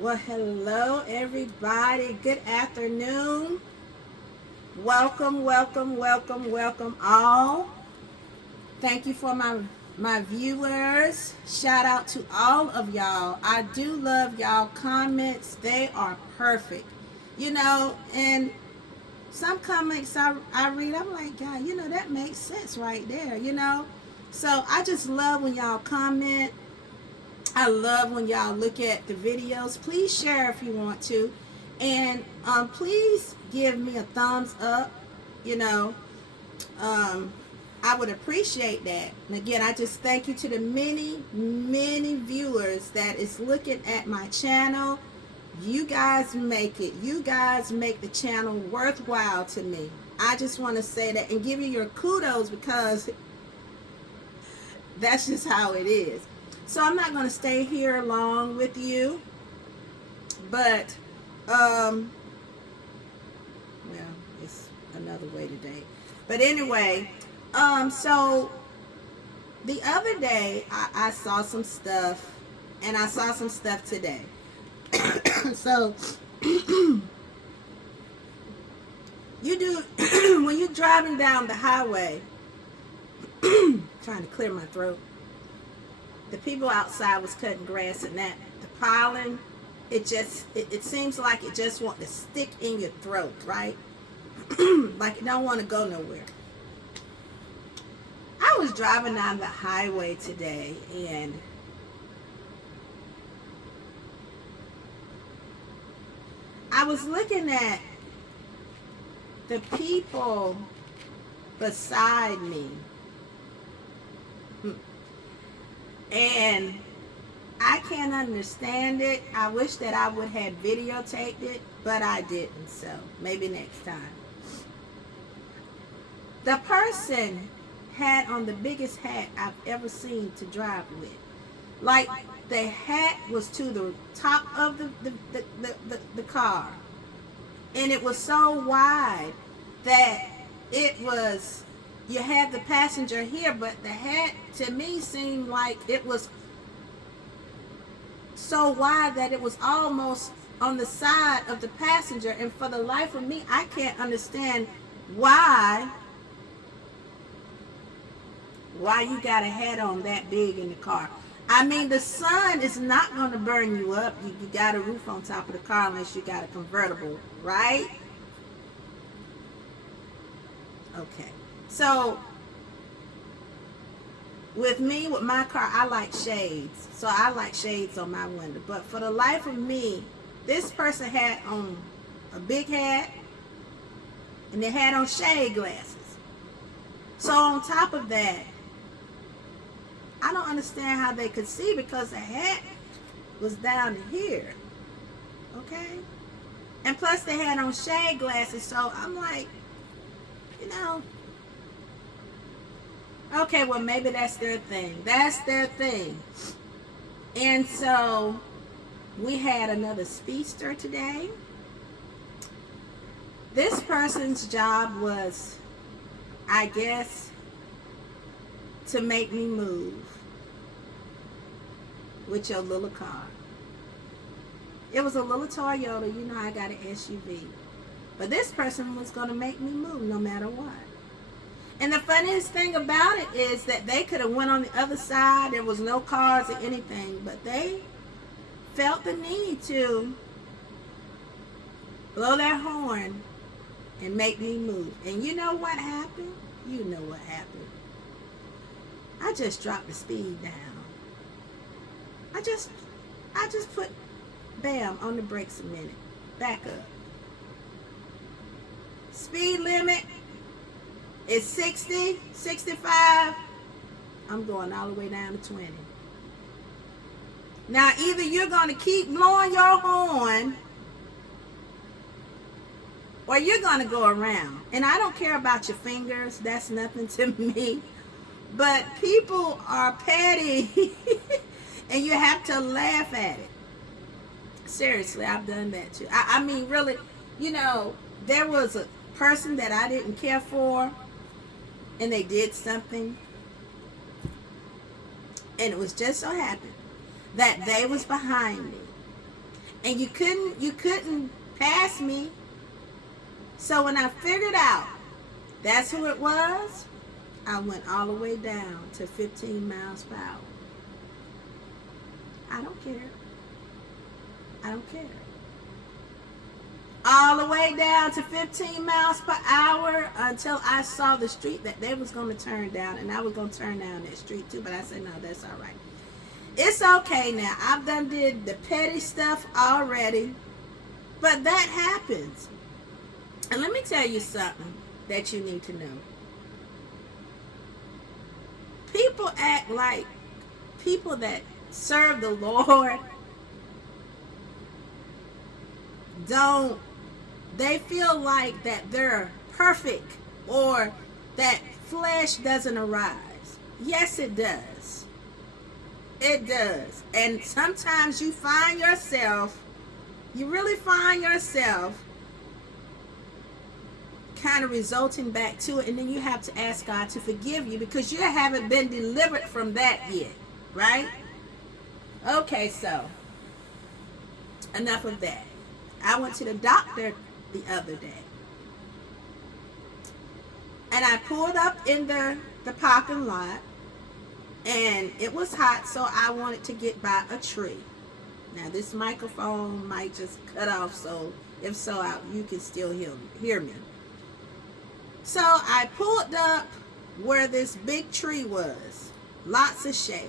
Well, hello, everybody. Good afternoon. Welcome, welcome, welcome, welcome all. Thank you for my viewers. Shout out to all of y'all. I do love y'all comments. They are perfect. And some comments I read, I'm like, God, that makes sense right there. So I just love when y'all comment. I love when y'all look at the videos. Please share if you want to. And please give me a thumbs up. You know, um, I would appreciate that. And again, I just thank you to the many, many viewers that is looking at my channel. You guys make it. You guys make the channel worthwhile to me. I just want to say that and give you your kudos because that's just how it is. So I'm not going to stay here long with you, but well, it's another way today. But anyway, so the other day I saw some stuff, and I saw some stuff today. So you do when you're driving down the highway, trying to clear my throat. The people outside was cutting grass, and that the pollen, it seems like it just want to stick in your throat, right? Like it don't want to go nowhere. I was driving down the highway today, and I was looking at the people beside me, and I can't understand it. I wish that I would have videotaped it, but I didn't, so maybe next time. The person had on the biggest hat I've ever seen to drive with. Like the hat was to the top of the car. And it was so wide that it was, you had the passenger here, but the hat to me seemed like it was so wide that it was almost on the side of the passenger. And for the life of me, I can't understand why you got a hat on that big in the car. I mean, the sun is not going to burn you up. You got a roof on top of the car unless you got a convertible, right? Okay. So, with me, with my car, I like shades. So, I like shades on my window. But for the life of me, this person had on a big hat, and they had on shade glasses. So, on top of that, I don't understand how they could see because the hat was down here. Okay? And plus they had on shade glasses, so I'm like, okay, well maybe that's their thing. That's their thing. And so we had another speedster today. This person's job was, I guess, to make me move with your little car. It was a little Toyota, I got an SUV. But this person was going to make me move no matter what. And the funniest thing about it is that they could have went on the other side. There was no cars or anything, but they felt the need to blow their horn and make me move. And you know what happened? You know what happened. I just dropped the speed down. I just put bam on the brakes a minute. Back up. Speed limit is 60, 65. I'm going all the way down to 20. Now either you're going to keep blowing your horn or you're going to go around. And I don't care about your fingers. That's nothing to me. But people are petty and you have to laugh at it. Seriously, I've done that too. I mean, really, there was a person that I didn't care for and they did something. And it was just so happened that they was behind me. and you couldn't pass me. So when I figured out that's who it was, I went all the way down to 15 miles per hour. I don't care. I don't care. All the way down to 15 miles per hour until I saw the street that they was going to turn down, and I was going to turn down that street too, but I said, no, that's all right. It's okay now. I've done did the petty stuff already, but that happens. And let me tell you something that you need to know. People act like people that serve the Lord they feel like that they're perfect or that flesh doesn't arise. Yes, it does. It does. And sometimes you really find yourself kind of resulting back to it, and then you have to ask God to forgive you because you haven't been delivered from that yet, right? Okay, so enough of that. I went to the doctor the other day, and I pulled up in the parking lot, and it was hot, so I wanted to get by a tree. Now this microphone might just cut off, so if so, you can still hear me. So I pulled up where this big tree was, lots of shade.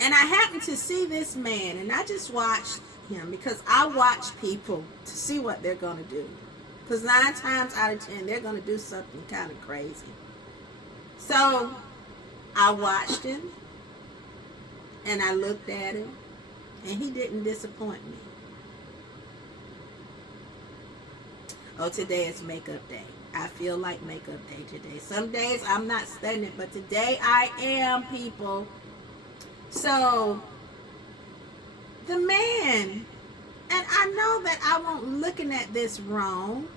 And I happened to see this man, and I just watched him because I watch people to see what they're going to do. Because 9 times out of 10, they're going to do something kind of crazy. So I watched him, and I looked at him, and he didn't disappoint me. Oh, today is makeup day. I feel like makeup day today. Some days I'm not studying it, but today I am, people. So, the man, and I know that I won't looking at this wrong,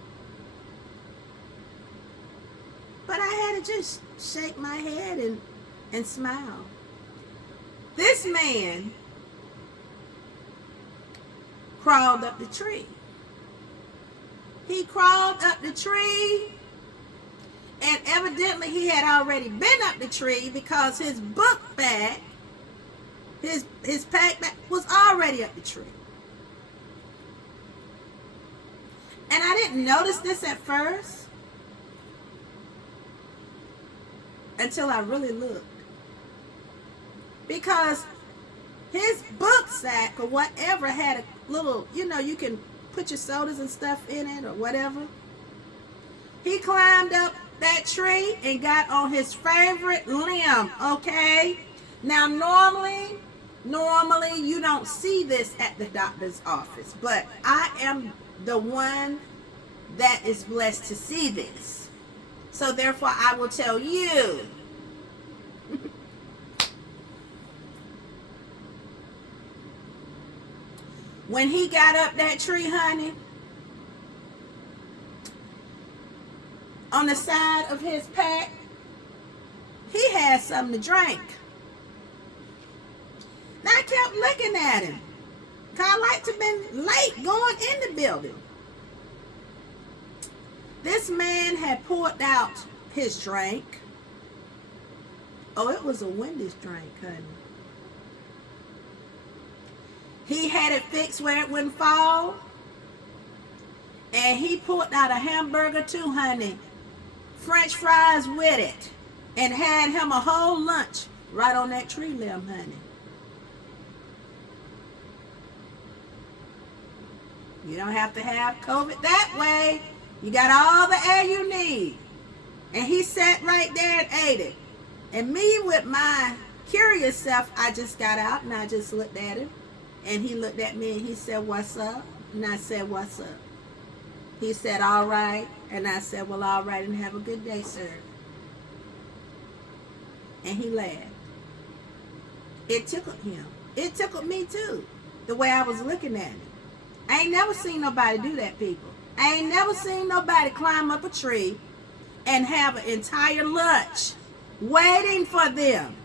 but I had to just shake my head and smile. This man crawled up the tree. He crawled up the tree, and evidently he had already been up the tree because his book bag, his pack bag was already up the tree. And I didn't notice this at first until I really looked. Because his book sack or whatever had a little, you can put your sodas and stuff in it or whatever. He climbed up that tree and got on his favorite limb, okay? Now, normally you don't see this at the doctor's office, but I am the one that is blessed to see this. So therefore, I will tell you. When he got up that tree, honey, on the side of his pack, he had something to drink. Now I kept looking at him. Cause I like to be late going in the building. This man had poured out his drink. Oh, it was a Wendy's drink, honey. He had it fixed where it wouldn't fall. And he pulled out a hamburger too, honey. French fries with it. And had him a whole lunch right on that tree limb, honey. You don't have to have COVID that way. You got all the air you need. And he sat right there and ate it. And me with my curious self, I just got out and I just looked at him. And he looked at me and he said, "What's up?" And I said, "What's up?" He said, "All right." And I said, "Well, all right, and have a good day, sir." And he laughed. It tickled him. It tickled me too, the way I was looking at him. I ain't never seen nobody do that, people. I ain't never seen nobody climb up a tree and have an entire lunch waiting for them.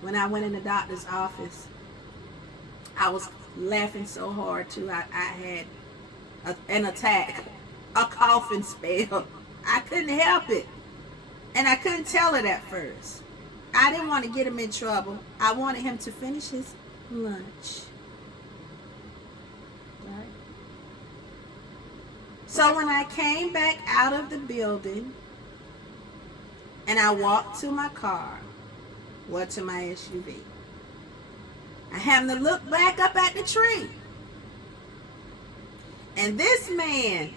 when I went in the doctor's office, I was laughing so hard too. I had an attack, a coughing spell. I couldn't help it. And I couldn't tell it at first. I didn't want to get him in trouble. I wanted him to finish his lunch. Right? So when I came back out of the building and I walked to my car, well, to my SUV, I happened to look back up at the tree. And this man,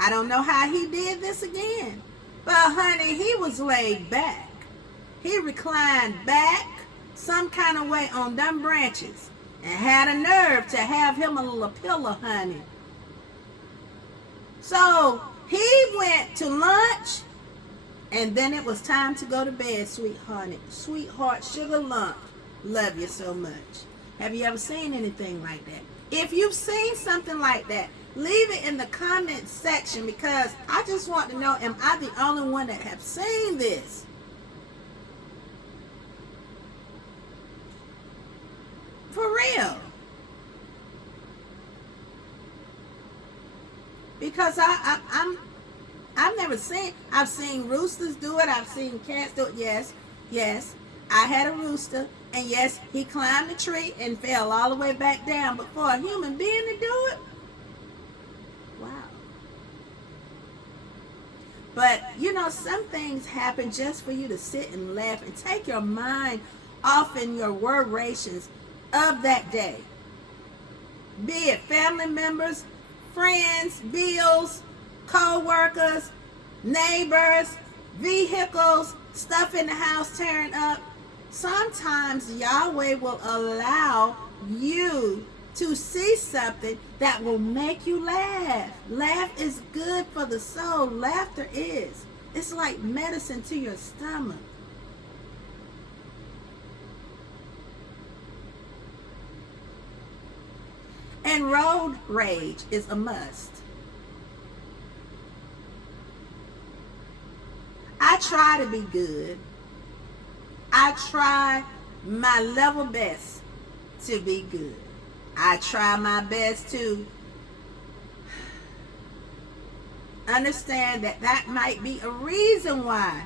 I don't know how he did this again, but honey, he was laid back. He reclined back some kind of way on them branches and had a nerve to have him a little pillow, honey. So he went to lunch, and then it was time to go to bed, sweetheart, sugar lump. Love you so much. Have you ever seen anything like that? If you've seen something like that, leave it in the comment section, because I just want to know, am I the only one that have seen this? For real. Because I've never seen, I've seen roosters do it, I've seen cats do it. Yes, I had a rooster, and yes, he climbed the tree and fell all the way back down, but for a human being to do it, wow. But you know, some things happen just for you to sit and laugh and take your mind off in your worrations of that day. Be it family members, friends, bills, co-workers, neighbors, vehicles, stuff in the house tearing up. Sometimes Yahweh will allow you to see something that will make you laugh. Laugh is good for the soul. Laughter is. It's like medicine to your stomach. And road rage is a must. I try to be good. I try my level best to be good. I try my best to understand that that might be a reason why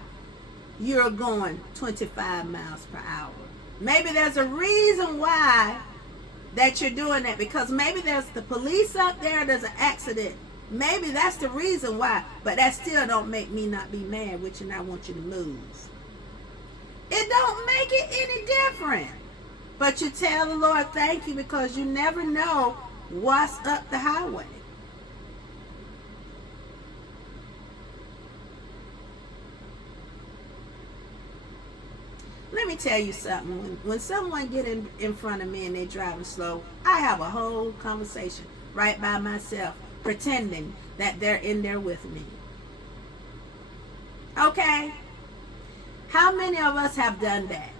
you're going 25 miles per hour. Maybe there's a reason why that you're doing that, because maybe there's the police up there, there's an accident. Maybe that's the reason why, but that still don't make me not be mad with you, and I want you to move. It don't make it any different. But you tell the Lord thank you, because you never know what's up the highway. Let me tell you something. When someone get in front of me and they driving slow, I have a whole conversation right by myself, pretending that they're in there with me. Okay? How many of us have done that?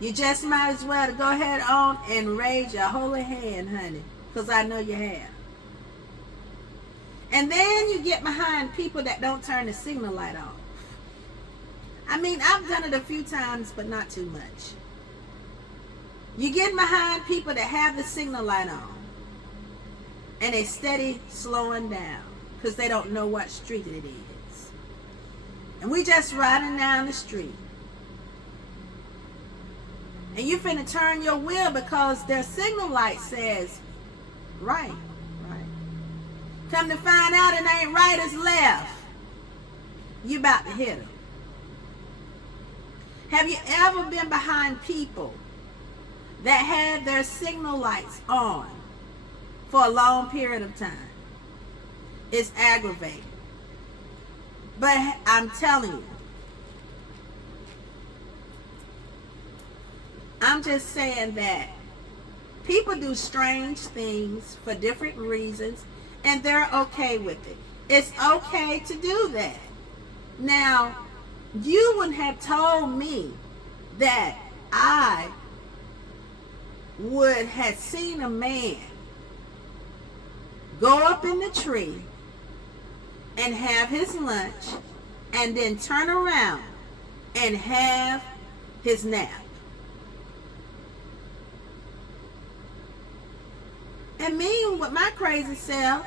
You just might as well go ahead on and raise your holy hand, honey, because I know you have. And then you get behind people that don't turn the signal light off. I mean, I've done it a few times, but not too much. You get behind people that have the signal light on, and they steady slowing down because they don't know what street it is. And we just riding down the street. And you finna turn your wheel because their signal light says right. Come to find out it ain't right, it's left. You about to hit them. Have you ever been behind people that had their signal lights on for a long period of time? It's aggravating. But I'm telling you, I'm just saying that people do strange things for different reasons, and they're okay with it. It's okay to do that. Now, you wouldn't have told me that I would have seen a man go up in the tree and have his lunch and then turn around and have his nap. And me with my crazy self,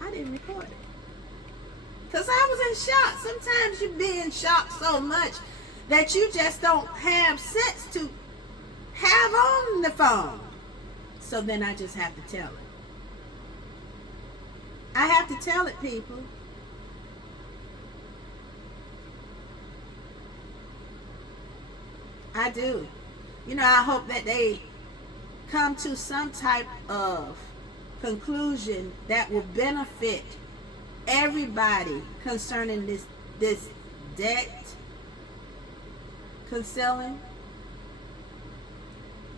I didn't record it. Because I was in shock. Sometimes you be in shock so much that you just don't have sense to have on the phone. So then I just have to tell it. I have to tell it, people. I do. You know, I hope that they come to some type of conclusion that will benefit everybody concerning this debt concealing,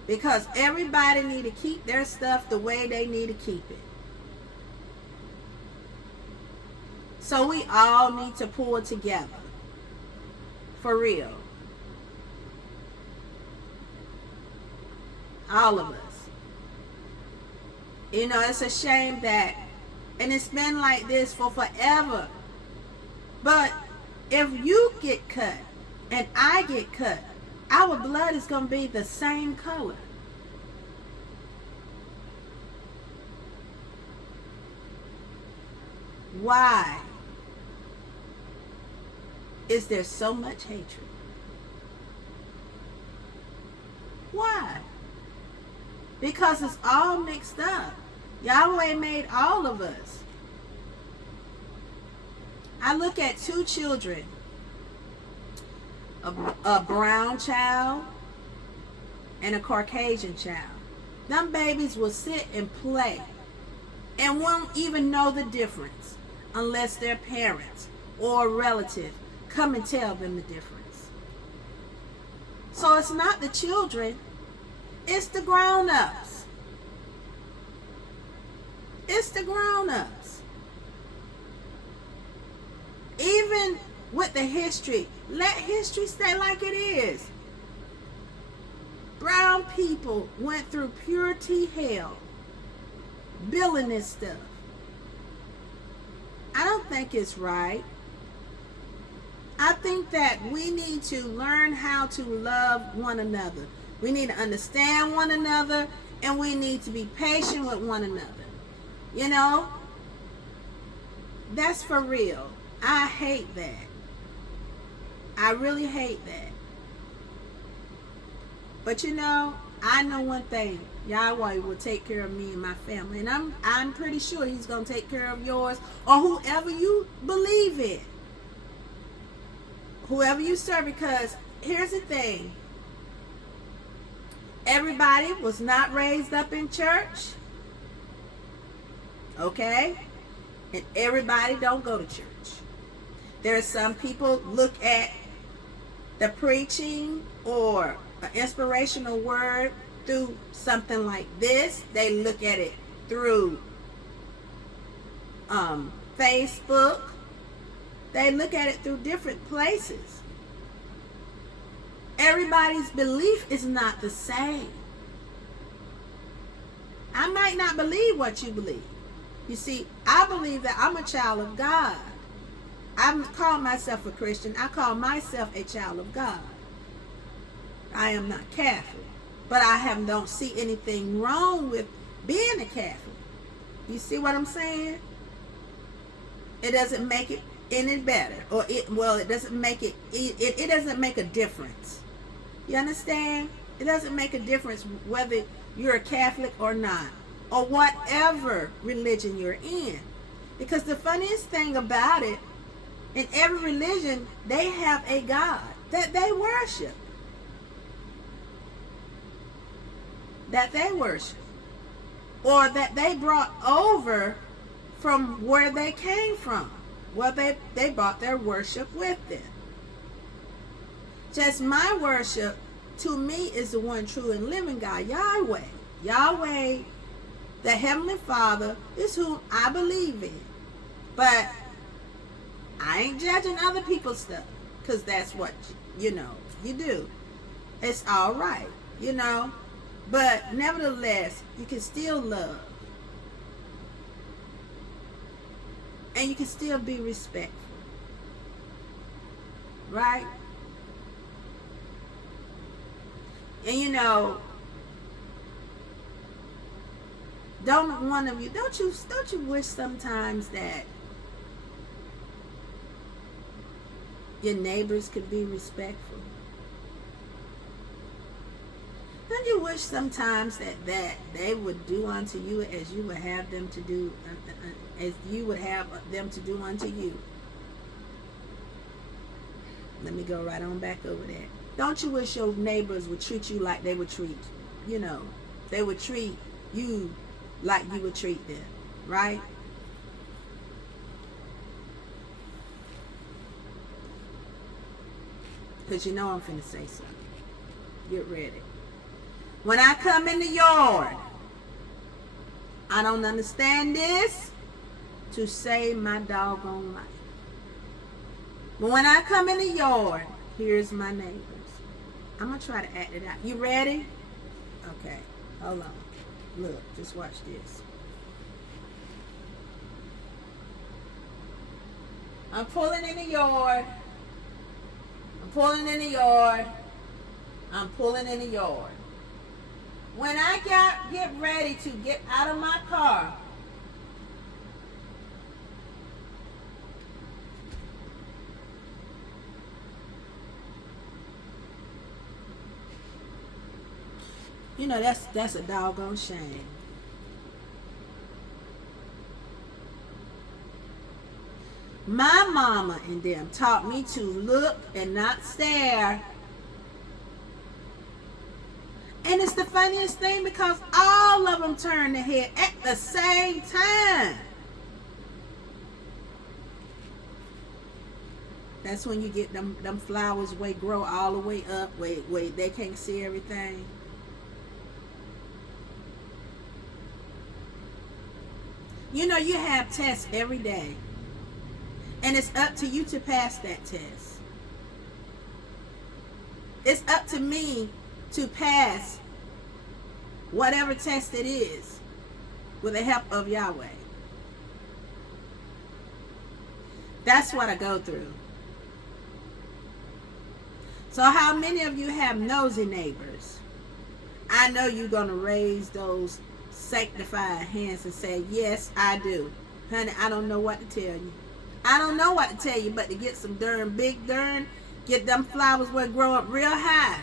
because everybody need to keep their stuff the way they need to keep it. So we all need to pull together, for real, all of us. You know, it's a shame that, and it's been like this for forever. But if you get cut and I get cut, our blood is going to be the same color. Why is there so much hatred? Why? Because it's all mixed up. Yahweh made all of us. I look at two children, a brown child and a Caucasian child. Them babies will sit and play and won't even know the difference unless their parents or a relative come and tell them the difference. So it's not the children, it's the grown-ups. It's the grown-ups. Even with the history, let history stay like it is. Brown people went through purity hell building this stuff. I don't think it's right. I think that we need to learn how to love one another. We need to understand one another, and we need to be patient with one another. You know, that's for real. I hate that. I really hate that. But you know, I know one thing. Yahweh will take care of me and my family. And I'm pretty sure he's going to take care of yours or whoever you believe in. Whoever you serve, because here's the thing. Everybody was not raised up in church. Okay? And everybody don't go to church. There are some people look at the preaching or an inspirational word through something like this. They look at it through Facebook. They look at it through different places. Everybody's belief is not the same. I might not believe what you believe. You see, I believe that I'm a child of God. I call myself a Christian. I call myself a child of God. I am not Catholic. But I don't see anything wrong with being a Catholic. You see what I'm saying? It doesn't make it any better. It doesn't make it doesn't make a difference. You understand? It doesn't make a difference whether you're a Catholic or not, or whatever religion you're in. Because the funniest thing about it, in every religion, they have a God that they worship. Or that they brought over from where they came from. Well, they brought their worship with them. Just my worship, to me, is the one true and living God, Yahweh. Yahweh, the Heavenly Father, is who I believe in. But I ain't judging other people's stuff, because that's what, you do. It's all right, But nevertheless, you can still love. And you can still be respectful. Right? And you know, don't you wish sometimes that your neighbors could be respectful? Don't you wish sometimes that they would do unto you as you would have them to do, as you would have them to do unto you? Let me go right on back over that. Don't you wish your neighbors would treat you like they would treat, they would treat you like you would treat them, right? Because I'm finna say something. Get ready. When I come in the yard, I don't understand this to save my doggone life. But when I come in the yard, here's my neighbors. I'm going to try to act it out. You ready? Okay. Hold on. Look, just watch this. I'm pulling in the yard. I'm pulling in the yard. I'm pulling in the yard. When I get ready to get out of my car, that's a doggone shame. My mama and them taught me to look and not stare. And it's the funniest thing because all of them turn their head at the same time. That's when you get them flowers grow all the way up, where they can't see everything. You have tests every day. And it's up to you to pass that test. It's up to me to pass whatever test it is with the help of Yahweh. That's what I go through. So how many of you have nosy neighbors? I know you're going to raise those sanctified hands and say, yes, I do. Honey, I don't know what to tell you. I don't know what to tell you but to get some get them flowers where grow up real high.